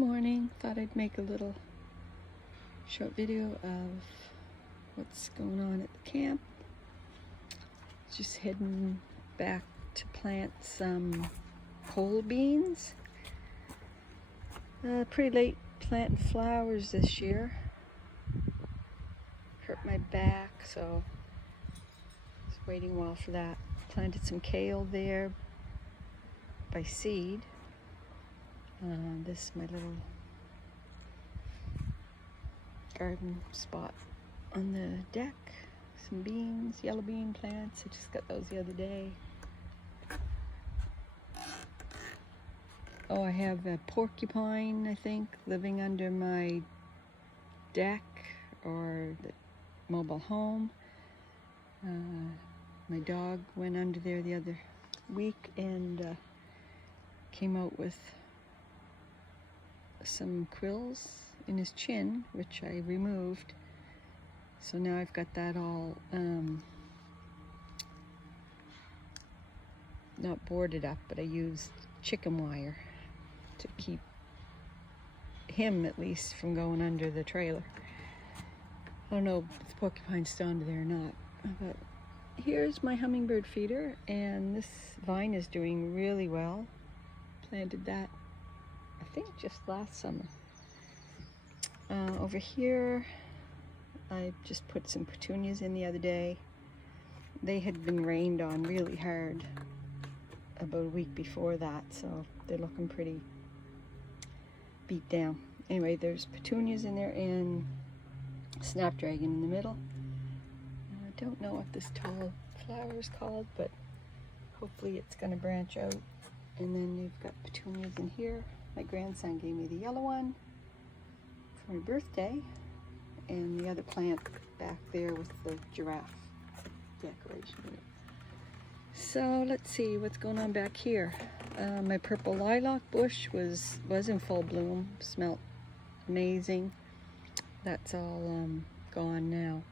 morning. Thought I'd make a little short video of what's going on at the camp. Just heading back to plant some pole beans. Pretty late planting flowers this year. Hurt my back, so I was waiting a while for that. Planted some kale there by seed. This is my little garden spot on the deck. Some beans, yellow bean plants. I just got those the other day. Oh, I have a porcupine, I think, living under my deck or the mobile home. My dog went under there the other week and came out with some quills in his chin, which I removed. So now I've got that all not boarded up, but I used chicken wire to keep him at least from going under the trailer. I don't know if the porcupine's still under there or not, but here's my hummingbird feeder, and this vine is doing really well. Planted that I think just last summer. Over here I just put some petunias in the other day. They had been rained on really hard about a week before that, so they're looking pretty beat down. Anyway, there's petunias in there and snapdragon in the middle. I don't know what this tall flower is called, but hopefully it's going to branch out. And then you've got petunias in here. My grandson gave me the yellow one for my birthday, and the other plant back there with the giraffe decoration in it. So let's see what's going on back here. My purple lilac bush was in full bloom, smelled amazing. That's all gone now,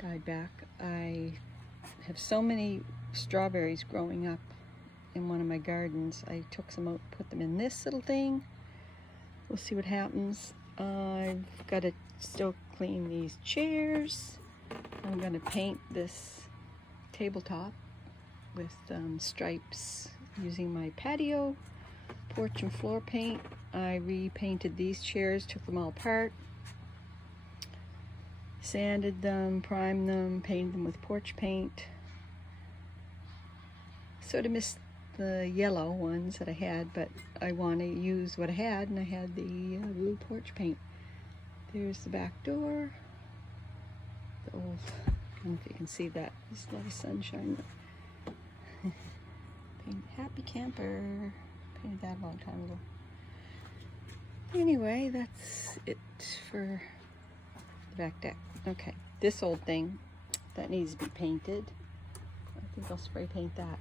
died back. I have so many strawberries growing up in one of my gardens. I took some out, put them in this little thing. We'll see what happens. I've got to still clean these chairs. I'm going to paint this tabletop with stripes using my patio, porch and floor paint. I repainted these chairs, took them all apart, sanded them, primed them, painted them with porch paint. Sort of missed the yellow ones that I had, but I want to use what I had, and I had the blue porch paint. There's the back door. The old, I don't know if you can see that. There's a lot of sunshine. Paint Happy Camper. Painted that a long time ago. Anyway, that's it for the back deck. Okay, this old thing that needs to be painted. I think I'll spray paint that.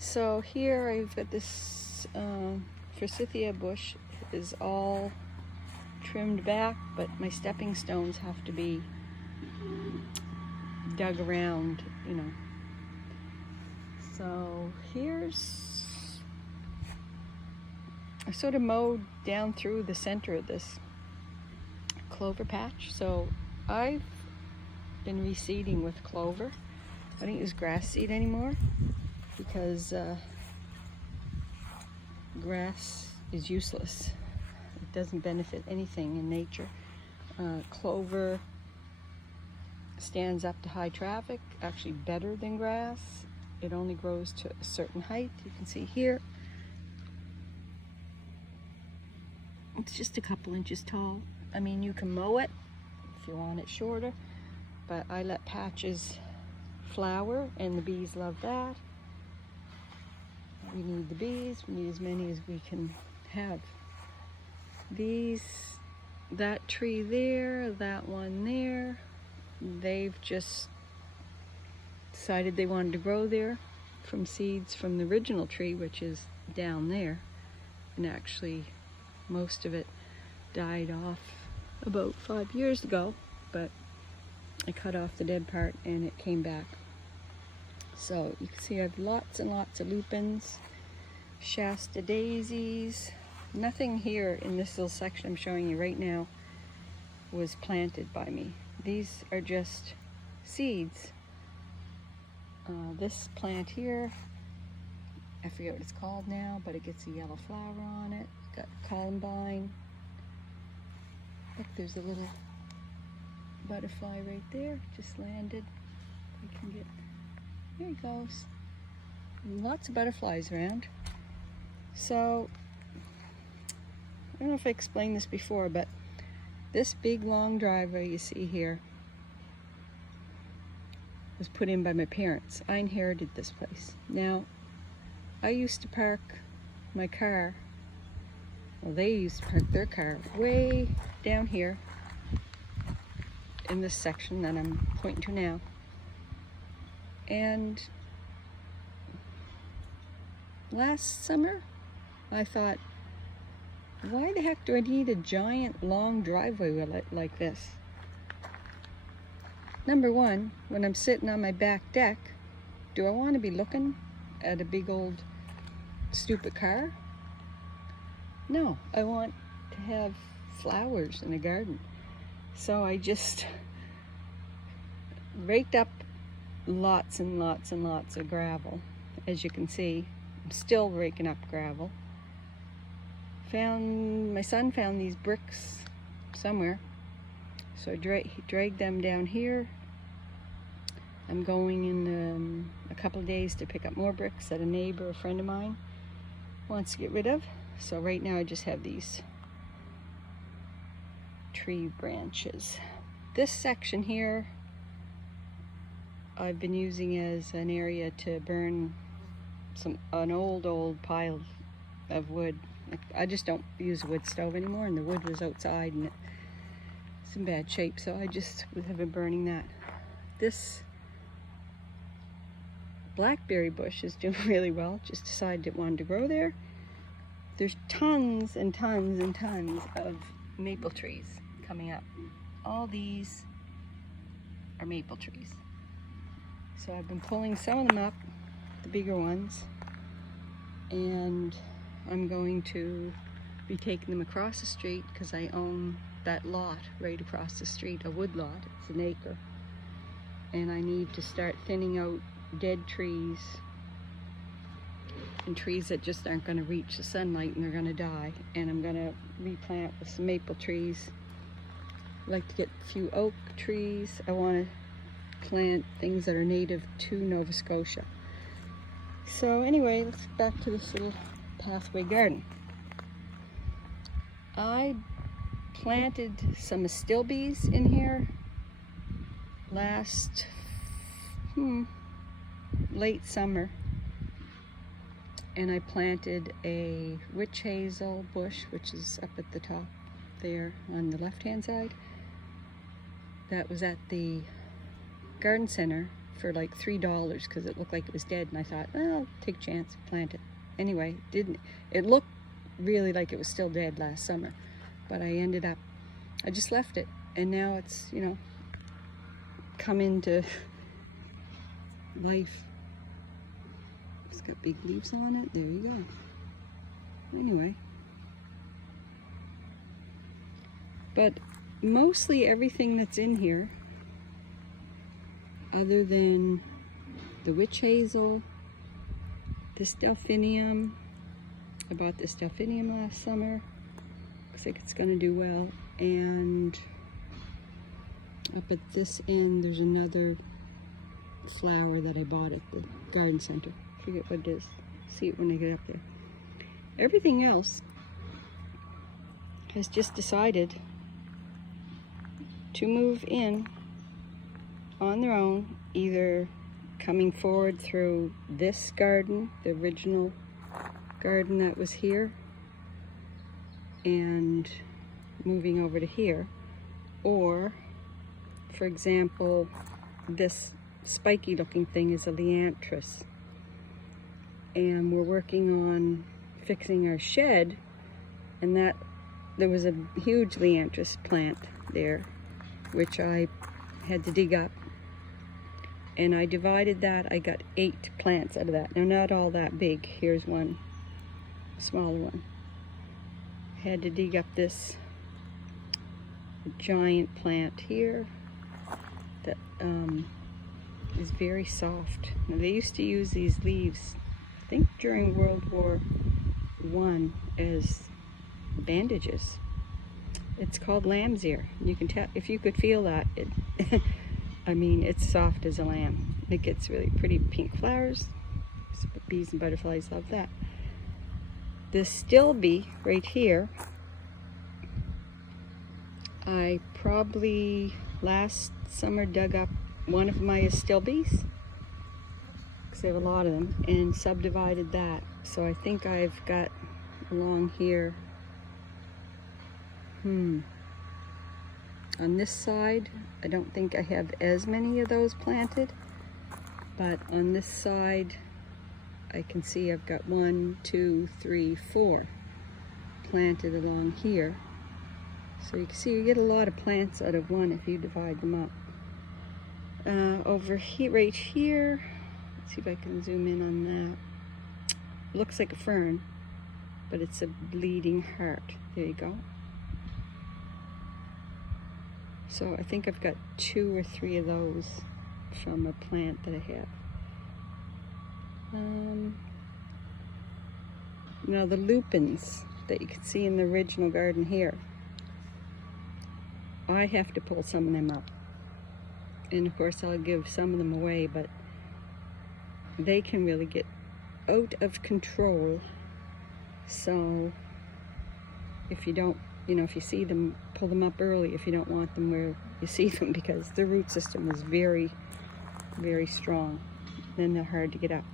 So here I've got this forsythia bush is all trimmed back, but my stepping stones have to be dug around, you know. So I sort of mowed down through the center of this clover patch. So I've been reseeding with clover. I don't use grass seed anymore, because grass is useless. It doesn't benefit anything in nature. Clover stands up to high traffic, actually better than grass. It only grows to a certain height. You can see here. It's just a couple inches tall. I mean, you can mow it if you want it shorter, but I let patches flower, and the bees love that. We need the bees, we need as many as we can have. That tree there, that one there, they've just decided they wanted to grow there from seeds from the original tree, which is down there. And actually, most of it died off about 5 years ago, but I cut off the dead part and it came back. So you can see I have lots and lots of lupins, Shasta daisies, Nothing here in this little section I'm showing you right now was planted by me. These are just seeds. This plant here, I forget what it's called now, but it gets a yellow flower on it. Got columbine. Look, there's a little butterfly right there, just landed. You can get, there he goes. Lots of butterflies around. So, I don't know if I explained this before, but this big long driveway you see here was put in by my parents. I inherited this place. Now, I used to park my car, well, they used to park their car way down here in this section that I'm pointing to now. And last summer, I thought, why the heck do I need a giant long driveway like this? Number one, when I'm sitting on my back deck, do I want to be looking at a big old stupid car? No, I want to have flowers in a garden. So I just raked up lots and lots and lots of gravel. As you can see, I'm still raking up gravel. My son found these bricks somewhere, so I dragged them down here. I'm going in a couple of days to pick up more bricks that a neighbor, a friend of mine, wants to get rid of. So right now I just have these tree branches. This section here I've been using as an area to burn an old pile of wood. I just don't use a wood stove anymore, and the wood was outside and it's in bad shape, so I just have been burning that. This blackberry bush is doing really well. Just decided it wanted to grow there. There's tons and tons and tons of maple trees coming up. All these are maple trees. So I've been pulling some of them up, the bigger ones, and I'm going to be taking them across the street because I own that lot right across the street, a wood lot. It's an acre. And I need to start thinning out dead trees and trees that just aren't going to reach the sunlight and they're going to die. And I'm going to replant with some maple trees. I like to get a few oak trees. I want to plant things that are native to Nova Scotia. So anyway, let's get back to this little pathway garden. I planted some astilbes in here last late summer, and I planted a witch hazel bush, which is up at the top there on the left hand side. That was at the garden center for like $3 because it looked like it was dead, and I thought, well, I'll take a chance and plant it. Anyway, it looked really like it was still dead last summer, but I just left it, and now it's, you know, come into life. It's got big leaves on it. There you go. Anyway, but mostly everything that's in here, other than the witch hazel, this delphinium. I bought this delphinium last summer. Looks like it's going to do well. And up at this end, there's another flower that I bought at the garden center. I forget what it is. See it when I get up there. Everything else has just decided to move in on their own, either coming forward through this garden, the original garden that was here, and moving over to here, or, for example, this spiky looking thing is a liantris, and we're working on fixing our shed, and that there was a huge liantris plant there which I had to dig up, and I divided that. I got 8 plants out of that. Now, not all that big. Here's one smaller one. had to dig up this giant plant here that is very soft. Now, they used to use these leaves, I think during World War I, as bandages. It's called lamb's ear. You can tell, if you could feel that, I mean, it's soft as a lamb. It gets really pretty pink flowers. So bees and butterflies love that. This stilby right here, I probably last summer dug up one of my astilbes, because I have a lot of them, and subdivided that. So I think I've got along here, on this side, I don't think I have as many of those planted, but on this side, I can see I've got 1, 2, 3, 4 planted along here. So you can see you get a lot of plants out of one if you divide them up. Over here, right here, let's see if I can zoom in on that. Looks like a fern, but it's a bleeding heart. There you go. So I think I've got 2 or 3 of those from a plant that I have. Now the lupins that you can see in the original garden here, I have to pull some of them up. And of course I'll give some of them away, but they can really get out of control. So if you don't, if you see them, pull them up early if you don't want them where you see them, because the root system is very, very strong. Then they're hard to get up.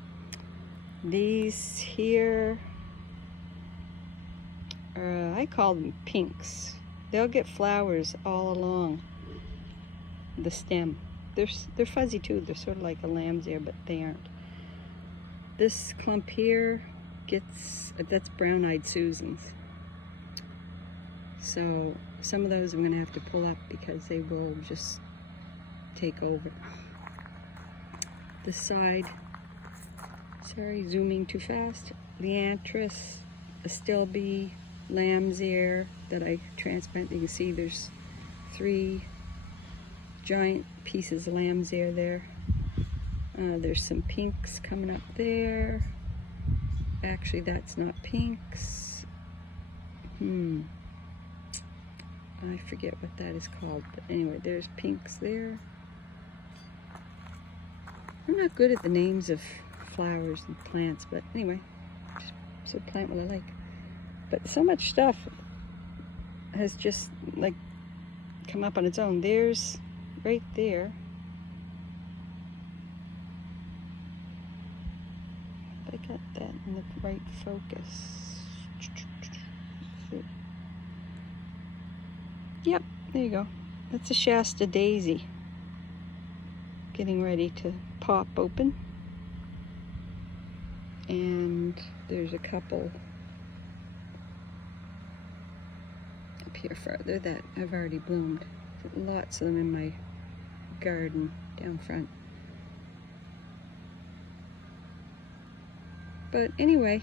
These here, I call them pinks. They'll get flowers all along the stem. They're fuzzy too. They're sort of like a lamb's ear, but they aren't. This clump here that's brown-eyed Susans. So some of those I'm going to have to pull up because they will just take over. This side, sorry, zooming too fast. Liantris, astilbe, lamb's ear that I transplanted. You can see there's 3 giant pieces of lamb's ear there. There's some pinks coming up there. Actually, that's not pinks. I forget what that is called, but anyway, there's pinks there. I'm not good at the names of flowers and plants, but anyway, just sort of plant what I like. But so much stuff has just like come up on its own. There's right there. I got that in the right focus. Yep, there you go. That's a Shasta daisy. Getting ready to pop open. And there's a couple up here farther that have already bloomed. Lots of them in my garden down front. But anyway,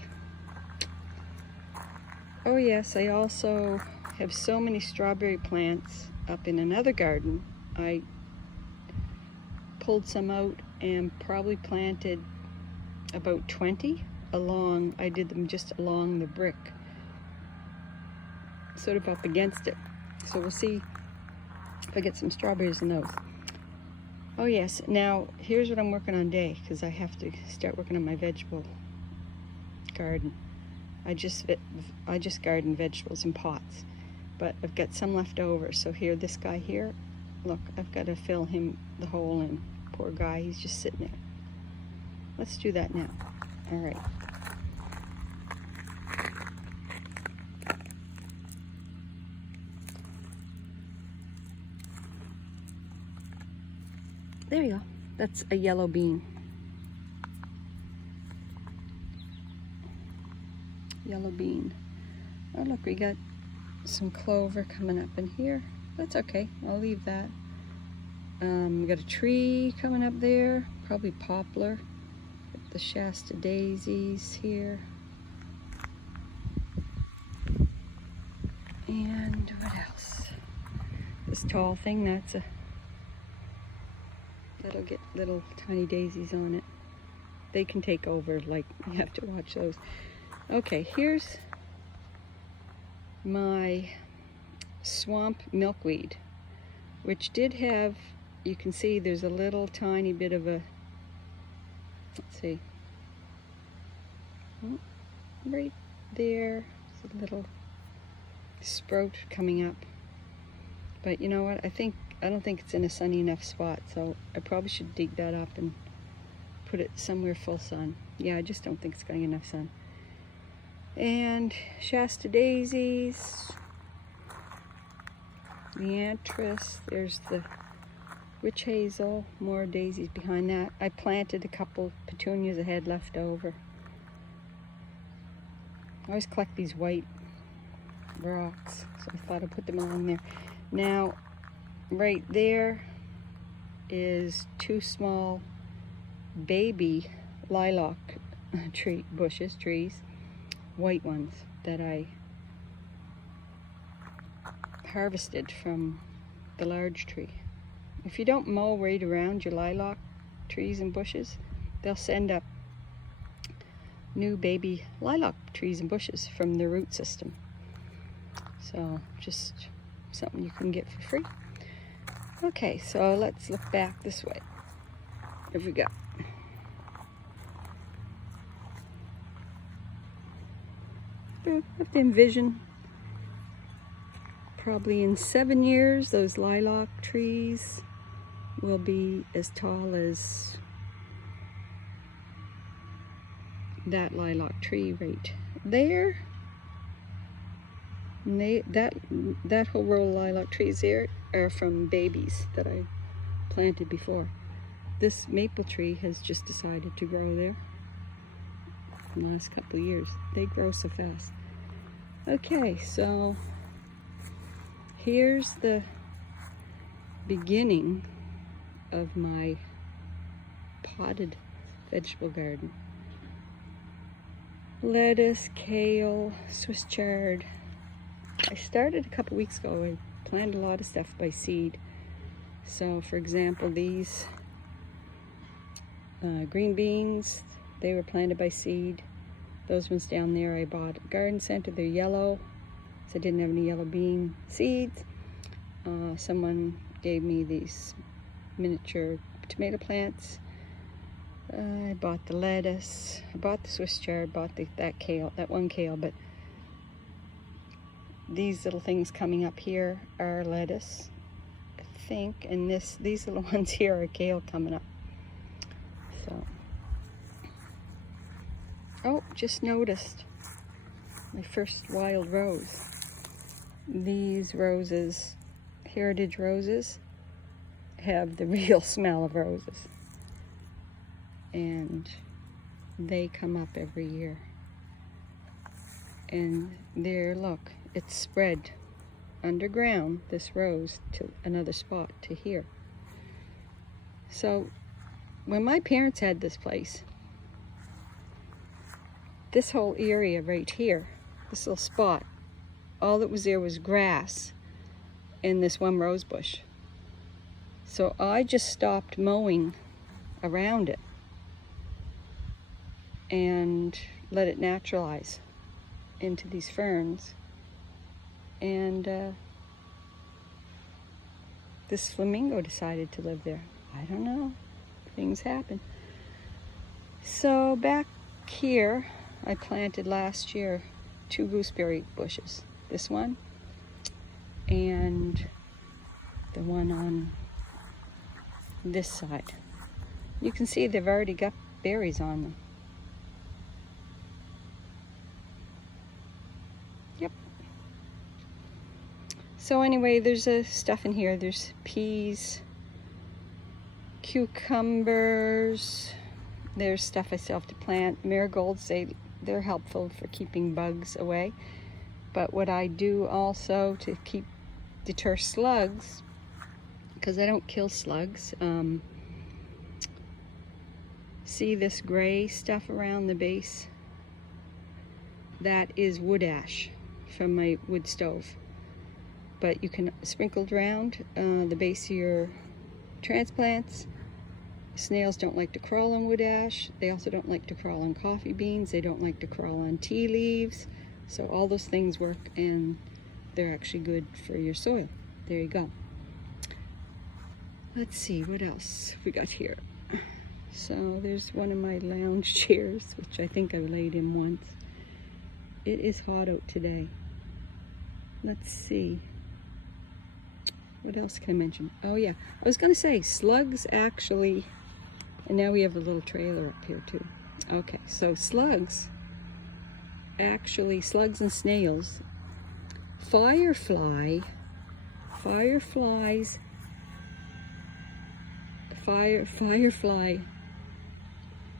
oh yes, I also have so many strawberry plants up in another garden. I pulled some out and probably planted about 20 along. I did them just along the brick, sort of up against it. So we'll see if I get some strawberries in those. Oh yes, now here's what I'm working on today, because I have to start working on my vegetable garden. I just garden vegetables in pots, but I've got some left over. So here, this guy here, look, I've got to fill him the hole in. Poor guy, he's just sitting there. Let's do that now. All right. There you go. That's a yellow bean. Yellow bean. Oh look, we got some clover coming up in here. That's okay, I'll leave that. We got a tree coming up there, probably poplar. The Shasta daisies here. And what else? This tall thing, that'll get little tiny daisies on it. They can take over, like, you have to watch those. Okay, here's my swamp milkweed, which did have, you can see there's a little tiny bit of a, let's see, oh, right there, there's a little sprout coming up. But you know what, I don't think it's in a sunny enough spot, so I probably should dig that up and put it somewhere full sun. Yeah, I just don't think it's getting enough sun. And Shasta daisies, the antris, there's the witch hazel, more daisies behind that. I planted a couple petunias I had left over. I always collect these white rocks, so I thought I'd put them along there. Now, right there is two small baby lilac trees, white ones that I harvested from the large tree. If you don't mow right around your lilac trees and bushes, they'll send up new baby lilac trees and bushes from their root system. So just something you can get for free. Okay, so let's look back this way. What have we got? I have to envision probably in 7 years those lilac trees will be as tall as that lilac tree right there. And that whole row of lilac trees there are from babies that I planted before. This maple tree has just decided to grow there in the last couple of years. They grow so fast. Okay, so here's the beginning of my potted vegetable garden. Lettuce, kale, Swiss chard. I started a couple weeks ago. I planted a lot of stuff by seed. So for example, these green beans, they were planted by seed. Those ones down there I bought at Garden Center. They're yellow, so I didn't have any yellow bean seeds. Someone gave me these miniature tomato plants. I bought the lettuce, I bought the Swiss chard, bought that one kale, but these little things coming up here are lettuce, I think, and these little ones here are kale coming up. So, oh, just noticed my first wild rose. These roses, heritage roses, have the real smell of roses. And they come up every year. And there, look, it's spread underground, this rose, to another spot, to here. So, when my parents had this place, this whole area right here, this little spot, all that was there was grass and this one rose bush. So I just stopped mowing around it and let it naturalize into these ferns. And this flamingo decided to live there. I don't know. Things happen. So back here, I planted last year 2 gooseberry bushes. This one and the one on this side. You can see they've already got berries on them. Yep. So anyway, there's stuff in here. There's peas, cucumbers. There's stuff I still have to plant. Marigolds, they're helpful for keeping bugs away. But what I do also to deter slugs, because I don't kill slugs, see this gray stuff around the base? That is wood ash from my wood stove. but you can sprinkle it around the base of your transplants. Snails don't like to crawl on wood ash. They also don't like to crawl on coffee beans. They don't like to crawl on tea leaves. So all those things work, and they're actually good for your soil. There you go. Let's see what else we got here. So there's one of my lounge chairs, which I think I've laid in once. It is hot out today. Let's see. What else can I mention? Oh yeah, I was gonna say slugs actually, and now we have a little trailer up here too. Okay, so slugs and snails, fireflies firefly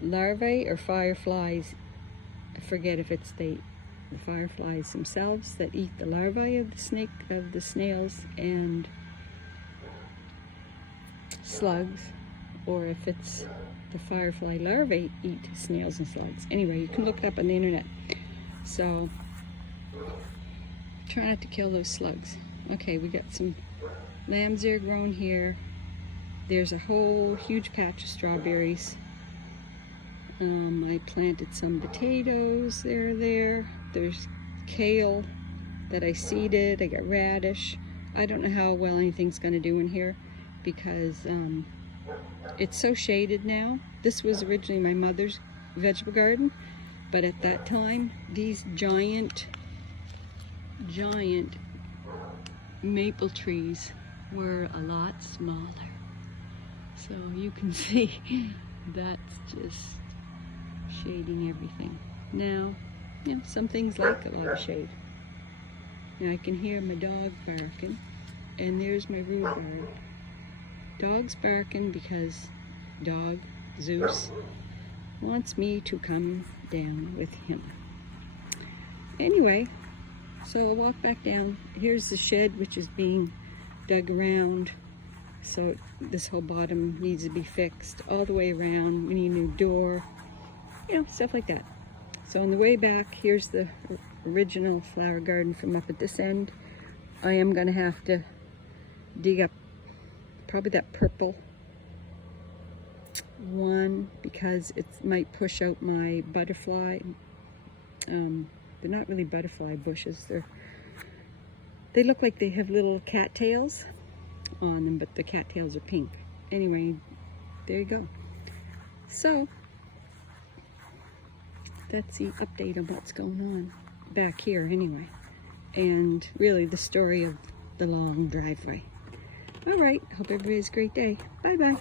larvae or fireflies, I forget if it's the fireflies themselves that eat the larvae of the snails and slugs, or if it's the firefly larvae eat snails and slugs. Anyway, you can look it up on the internet. So try not to kill those slugs. Okay, we got some lambs there grown here. There's a whole huge patch of strawberries. I planted some potatoes there. There's kale that I seeded. I got radish. I don't know how well anything's going to do in here because it's so shaded now. This was originally my mother's vegetable garden, but at that time these giant maple trees were a lot smaller. So you can see that's just shading everything. Now, you know, some things like a lot of shade. Now I can hear my dog barking, and there's my rhubarb. Dog's barking because dog Zeus wants me to come down with him. Anyway, so I'll walk back down. Here's the shed, which is being dug around. So this whole bottom needs to be fixed all the way around. We need a new door, you know, stuff like that. So on the way back, here's the original flower garden from up at this end. I am going to have to dig up probably that purple one because it might push out my butterfly. They're not really butterfly bushes. They look like they have little cattails on them, but the cattails are pink. Anyway, there you go. So that's the update on what's going on back here anyway, and really the story of the long driveway. All right, hope everybody has a great day. Bye bye.